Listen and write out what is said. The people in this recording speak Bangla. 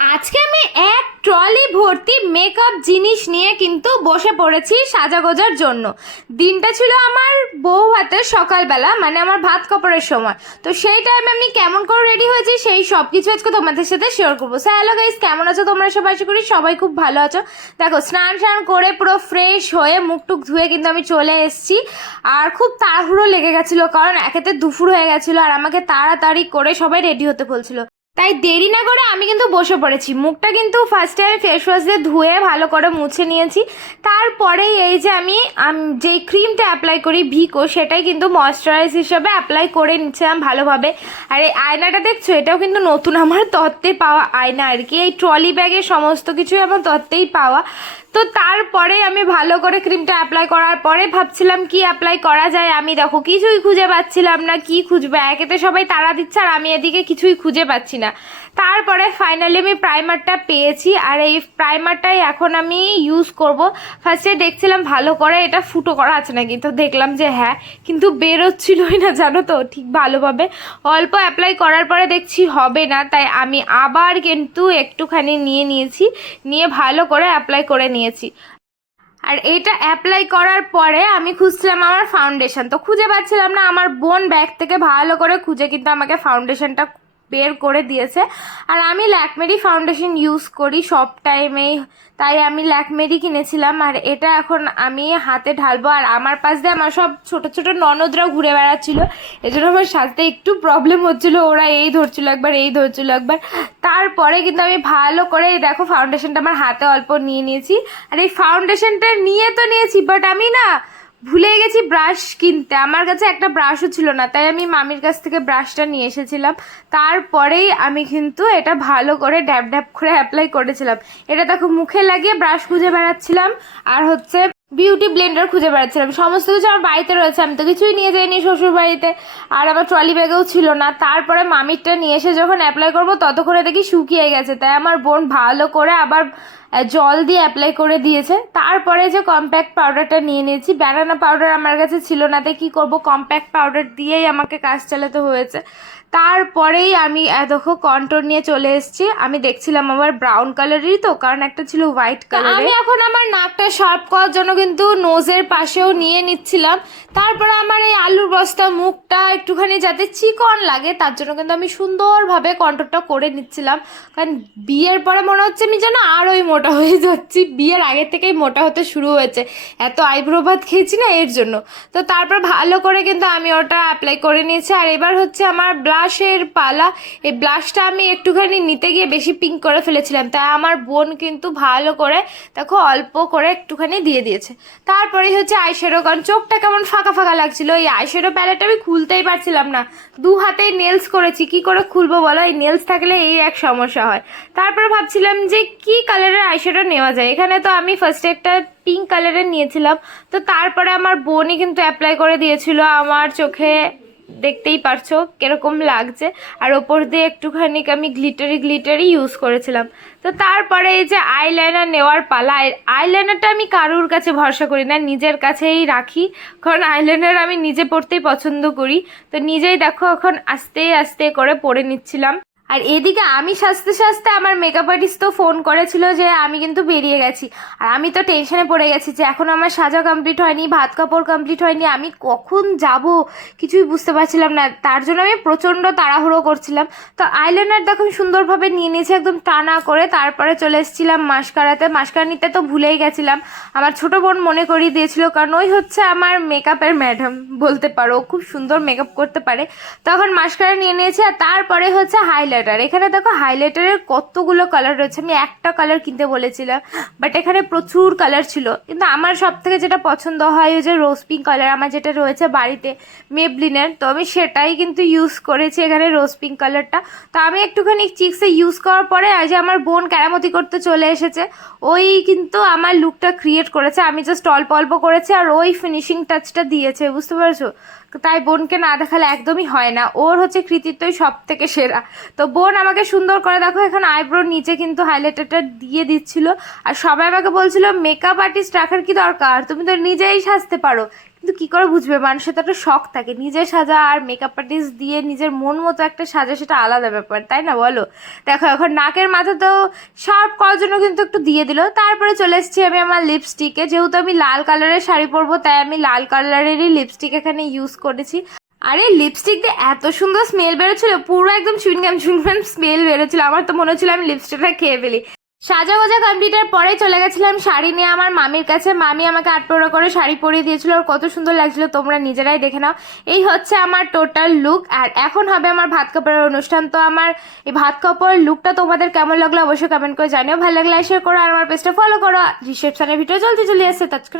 আজকে আমি এক ট্রলি ভর্তি মেকআপ জিনিস নিয়ে কিন্তু বসে পড়েছি সাজাগোজার জন্য। দিনটা ছিল আমার বউ হাতের সকালবেলা মানে আমার ভাত কাপড়ের সময়। তো সেই টাইমে আমি কেমন করে রেডি হয়েছি সেই সব কিছু আজকে তোমাদের সাথে শেয়ার করব। সো হ্যালো গাইস কেমন আছো তোমরা সবাই? আশা করি সবাই খুব ভালো আছো। দেখো, স্নান স্নান করে পুরো ফ্রেশ হয়ে মুখ টুক ধুয়ে কিন্তু আমি চলে এসেছি। আর খুব তাড়াহুড়ো লেগে গেছিল, কারণ একেতে দুপুর হয়ে গেছিল, আর আমাকে তাড়াতাড়ি করে সবাই রেডি হতে বলছিল। তাই দেরি না করে আমি কিন্তু বসে পড়েছি। মুখটা কিন্তু ফার্স্টে আমি ফেস ওয়াশ দিয়ে ধুয়ে ভালো করে মুছে নিয়েছি। তারপরেই এই যে আমি যেই ক্রিমটা অ্যাপ্লাই করি ভিকো সেটাই কিন্তু ময়শ্চারাইজ হিসেবে অ্যাপ্লাই করে নিচ্ছিলাম ভালোভাবে। আর এই আয়নাটা দেখছ? এটাও কিন্তু নতুন আমার তত্ত্বে পাওয়া আয়না আর কি। এই ট্রলি ব্যাগের সমস্ত কিছুই আমার তত্ত্বেই পাওয়া। তো তারপরে আমি ভালো করে ক্রিমটা অ্যাপ্লাই করার পরে ভাবছিলাম কি অ্যাপ্লাই করা যায়। আমি দেখো কিছুই খুঁজে পাচ্ছিলাম না, কি খুঁজবে? একেতে সবাই তারা দিচ্ছে আর আমি এদিকে কিছুই খুঁজে পাচ্ছি না। তারপরে ফাইনালি আমি প্রাইমারটা পেয়েছি, আর এই প্রাইমারটাই এখন আমি ইউজ করব। ফার্স্টে দেখছিলাম ভালো করে এটা ফুটো করা আছে নাকি, তো দেখলাম যে হ্যাঁ কিন্তু বেরোচ্ছিলই না, জানো তো, ঠিক ভালোভাবে। অল্প অ্যাপ্লাই করার পরে দেখছি হবে না, তাই আমি আবার কিন্তু একটুখানি নিয়ে নিয়েছি, নিয়ে ভালো করে অ্যাপ্লাই করে নিয়েছি। আর এটা অ্যাপ্লাই করার পরে আমি খুঁজছিলাম আমার ফাউন্ডেশন তো খুঁজে পাচ্ছিলাম না, আমার বোন ব্যাগ থেকে ভালো করে খুঁজে কিন্তু আমাকে ফাউন্ডেশনটা বের করে দিয়েছে। আর আমি ল্যাকমেরি ফাউন্ডেশন ইউজ করি সব টাইমেই। তাই আমি ল্যাকমেরি কিনেছিলাম আর এটা এখন আমি হাতে ঢালবো। আর আমার পাশ দিয়ে আমার সব ছোট ছোট ননদরাও ঘুরে বেড়াচ্ছিল। এজন্য আমার সাথে একটু প্রবলেম হচ্ছিল। ওরা এই ধরছিল একবার, এই ধরছিল একবার। তারপরে কিন্তু আমি ভালো করে দেখো ফাউন্ডেশনটা আমার হাতে অল্প নিয়ে নিয়েছি। আর এই ফাউন্ডেশনটা নিয়ে তো নিয়েছি বাট আমি না ভুলে গেছি ব্রাশ কিনতে। আমার কাছে একটা ব্রাশও ছিল না, তাই আমি মামির কাছ থেকে ব্রাশটা নিয়ে এসেছিলাম। তারপরেই আমি কিন্তু এটা ভালো করে ড্যাব ড্যাব করে অ্যাপ্লাই করেছিলাম। এটা দেখো মুখে লাগিয়ে ব্রাশ খুঁজে বেড়াচ্ছিলাম। আর হচ্ছে বিউটি ব্লেন্ডার খুঁজে বেড়াচ্ছিলাম। সমস্ত কিছু আমার বাড়িতে রয়েছে, আমি তো কিছুই নিয়ে যাইনি শ্বশুর বাড়িতে আর আমার ট্রলি ব্যাগেও ছিল না। তারপরে মামিরটা নিয়ে এসে যখন অ্যাপ্লাই করব, ততক্ষণে দেখি শুকিয়ে গেছে। তাই আমার বোন ভালো করে আবার জল দিয়ে অ্যাপ্লাই করে দিয়েছে। তারপরে যে কম্প্যাক্ট পাউডারটা নিয়ে নিয়েছি ব্যানানা পাউডার আমার কাছে ছিল না। তাই কী করব? কম্প্যাক্ট পাউডার দিয়েই আমাকে কাজ চালাতে হয়েছে। তারপরেই আমি দেখো কন্ট্রোল নিয়ে চলে এসেছি। আমি দেখছিলাম আমার ব্রাউন কালারেরই তো কারণ একটা ছিল হোয়াইট কালার আমি এখন আমার নাকটা শার্প করার জন্য কিন্তু নোজের পাশেও নিয়ে নিচ্ছিলাম। তারপরে আমার এই আলুর বস্তা মুখটা একটুখানি যাতে চিকন লাগে তার জন্য কিন্তু আমি সুন্দরভাবে কন্ট্রোলটা করে নিচ্ছিলাম। কারণ বিয়ের পরে মনে হচ্ছে আমি যেন আরোই মোটা হয়ে যাচ্ছি। বিয়ের আগে থেকেই মোটা হতে শুরু হয়েছে। এত আইব্রো ভাত খেয়েছি না এর জন্য। তো তারপর ভালো করে কিন্তু আমি ওটা অ্যাপ্লাই করে নিয়েছি। আর এবার হচ্ছে আমার ব্লাশের পালা, এই ব্লাশটা আমি একটুখানি নিতে গিয়ে বেশি পিঙ্ক করে ফেলেছিলাম। তাই আমার বোন কিন্তু ভালো করে দেখো অল্প করে একটুখানি দিয়ে দিয়েছে। তারপরেই হচ্ছে আইশ্যাডো কারণ চোখটা কেমন ফাঁকা ফাঁকা লাগছিল। এই আইশ্যাডো প্যালেট আমি খুলতেই পারছিলাম না। দু হাতেই নেলস করেছি। কি করে খুলবো বলো? এই নেলস থাকলে এই এক সমস্যা হয়। তারপরে ভাবছিলাম যে কি কালারের আইশ্যাডো নেওয়া যায়? এখানে তো আমি ফার্স্টে একটা পিঙ্ক কালারের নিয়েছিলাম। তো তারপরে আমার বোনই কিন্তু অ্যাপ্লাই করে দিয়েছিল। আমার চোখে দেখতেই পারছ কীরকম লাগছে। আর ওপর দিয়ে একটুখানি আমি গ্লিটারি গ্লিটারি ইউজ করেছিলাম। তো তারপরে এই যে আইলাইনার নেওয়ার পালা আইলাইনারটা আমি কারুর কাছে ভরসা করি না, নিজের কাছেই রাখি। কারণ আইলাইনার আমি নিজে পড়তেই পছন্দ করি। তো নিজেই দেখো, এখন আস্তে আস্তে করে পরে নিচ্ছিলাম। আর এদিকে আমি সাজতে সাজতে আমার মেকআপ আর্টিস্ট তো ফোন করেছিল যে আমি কিন্তু বেরিয়ে গেছি। আর আমি তো টেনশনে পড়ে গেছি যে এখন আমার সাজা কমপ্লিট হয়নি, ভাত কাপড় কমপ্লিট হয়নি, আমি কখন যাব কিছুই বুঝতে পারছিলাম না। তার জন্য আমি প্রচণ্ড তাড়াহুড়ো করছিলাম। তো আইলাইনার দেখো সুন্দরভাবে নিয়ে নিয়েছি একদম টানা করে, তারপরে চলে এসেছিলাম মাস্কারাতে। মাস্কারা নিতে তো ভুলেই গেছিলাম। আমার ছোট বোন মনে করিয়ে দিয়েছিল, কারণ ওই হচ্ছে আমার মেকআপের ম্যাডাম বলতে পারো। খুব সুন্দর মেকআপ করতে পারে। তখন মাস্কারা নিয়ে নিয়েছি আর তারপরে হচ্ছে হাইলাইটার এখানে দেখো হাইলাইটারের কতগুলো কালার রয়েছে। আমি একটা কালার কিনতে বলেছিলাম বাট এখানে প্রচুর কালার ছিল। কিন্তু আমার সব থেকে যেটা পছন্দ হয় ওই যে রোজ পিঙ্ক কালার আমার যেটা রয়েছে বাড়িতে মেবলিনের তো আমি সেটাই কিন্তু ইউজ করেছি এখানে রোজ পিঙ্ক কালারটা তো আমি একটুখানি চিক্সে ইউজ করার পরে আজ আমার বোন কেরামতি করতে চলে এসেছে, ওই কিন্তু আমার লুকটা ক্রিয়েট করেছে। আমি জাস্ট অল্প অল্প করেছি আর ওই ফিনিশিং টাচটা দিয়েছে, বুঝতে পারছ? তাই বোনকে না দেখালে একদমই হয় না। ওর হচ্ছে কৃতিত্বই সব থেকে সেরা। তো বোন আমাকে সুন্দর করে, দেখো এখানে আইব্রোর নিচে কিন্তু হাইলাইটারটা দিয়ে দিচ্ছিল। আর সবাই আমাকে বলছিল মেকআপ আর্টিস্ট রাখার কি দরকার? তুমি তো নিজেই সাজতে পারো। কিন্তু কি করে বুঝবে? মানুষের তো একটা শখ থাকে। নিজের সাজা আর মেকআপ আর্টিস্ট দিয়ে নিজের মন মতো একটা সাজা, সেটা আলাদা ব্যাপার, তাই না বলো? দেখো, এখন নাকের মাথা তো শার্প করার জন্য কিন্তু একটু দিয়ে দিল। তারপরে চলে এসেছি আমি আমার লিপস্টিকে যেহেতু আমি লাল কালারের শাড়ি পরবো, তাই আমি লাল কালারেরই লিপস্টিক এখানে ইউজ করেছি। আরে লিপস্টিক দিয়ে এত সুন্দর স্মেল বেরোচ্ছিল, পুরো একদম চুইনগাম চুইনগাম স্মেল বেরোচ্ছিল। আমার তো মনে হচ্ছিল আমি লিপস্টিকটা খেয়ে ফেলি। সাজা গোজা কমপ্লিটের পরে চলে গেছিলাম শাড়ি নিয়ে আমার মামির কাছে। মামি আমাকে আটপোড়া করে শাড়ি পরিয়ে দিয়েছিল আর কত সুন্দর লাগছিল, তোমরা নিজেরাই দেখে নাও। এই হচ্ছে আমার টোটাল লুক আর এখন হবে আমার ভাত কাপড়ের অনুষ্ঠান। তো আমার এই ভাত কাপড় লুকটা তোমাদের কেমন লাগল অবশ্যই কমেন্ট করে জানিও। ভালো লাগলে শেয়ার করো, আর আমার পেজটা ফলো করো। রিসেপশনের ভিডিও জলদি চলে আসছে তাৎক্ষণ